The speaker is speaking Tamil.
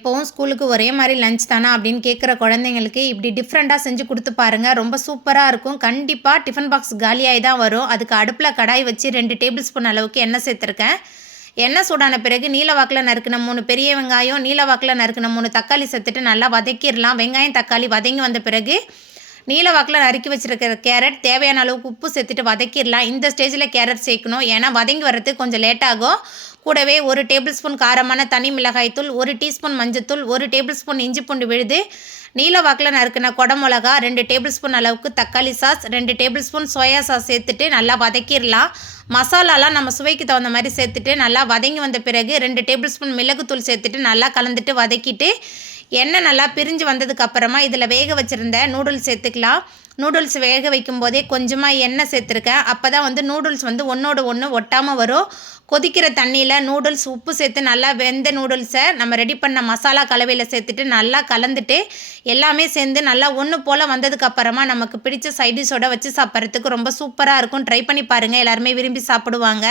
எப்போவும் ஸ்கூலுக்கு ஒரே மாதிரி லஞ்ச் தானா அப்படின்னு கேட்குற குழந்தைங்களுக்கு இப்படி டிஃப்ரெண்ட்டாக செஞ்சு கொடுத்து பாருங்கள். ரொம்ப சூப்பராக இருக்கும். கண்டிப்பாக டிஃபன் பாக்ஸ் காலியாகி தான் வரும். அதுக்கு அடுப்பில் கடாய் வச்சு 2 டேபிள் ஸ்பூன் அளவுக்கு எண்ணெய் சேர்த்துருக்கேன். எண்ணெய் சூடான பிறகு நீல வாக்கில் நறுக்கின 3 பெரிய வெங்காயம், நீல வாக்கில் நறுக்கின 3 தக்காளி சேர்த்துட்டு நல்லா வதக்கிடலாம். வெங்காயம் தக்காளி வதங்கி வந்த பிறகு நீல வாக்கில் நறுக்கி வச்சுருக்கிற கேரட், தேவையான அளவுக்கு உப்பு சேர்த்துட்டு வதக்கிடலாம். இந்த ஸ்டேஜில் கேரட் சேர்க்கணும், ஏன்னா வதங்கி வரதுக்கு கொஞ்சம் லேட் ஆகும். கூடவே 1 டேபிள் ஸ்பூன் காரமான தனி மிளகாய்த்தூள், 1 டீஸ்பூன் மஞ்சத்தூள், 1 டேபிள் ஸ்பூன் இஞ்சி பூண்டு விழுது, நீல வாக்கில் நறுக்கின குடமிளகா, 2 டேபிள் ஸ்பூன் அளவுக்கு தக்காளி sauce, 2 table spoon soya sauce சேர்த்துட்டு நல்லா வதக்கிடலாம். மசாலாலாம் நம்ம சுவைக்கு தகுந்த மாதிரி சேர்த்துட்டு நல்லா வதங்கி வந்த பிறகு 2 டேபிள் ஸ்பூன் மிளகுத்தூள் சேர்த்துட்டு நல்லா கலந்துட்டு வதக்கிட்டு எண்ணெய் நல்லா பிரிஞ்சு வந்ததுக்கப்புறமா இதில் வேக வச்சுருந்த நூடுல்ஸ் சேர்த்துக்கலாம். நூடுல்ஸ் வேக வைக்கும் போதே கொஞ்சமாக எண்ணெய் சேர்த்துருக்கேன். அப்போ தான் நூடுல்ஸ் ஒன்றோடு ஒன்று ஒட்டாமல் வரும். கொதிக்கிற தண்ணியில் நூடுல்ஸ் உப்பு சேர்த்து நல்லா வெந்த நூடுல்ஸை நம்ம ரெடி பண்ண மசாலா கலவையில் சேர்த்துட்டு நல்லா கலந்துட்டு எல்லாமே சேர்ந்து நல்லா ஒன்று போல் வந்ததுக்கப்புறமா நமக்கு பிடிச்ச சைடிஷோட வச்சு சாப்பிட்றதுக்கு ரொம்ப சூப்பராக இருக்கும். ட்ரை பண்ணி பாருங்கள், எல்லாருமே விரும்பி சாப்பிடுவாங்க.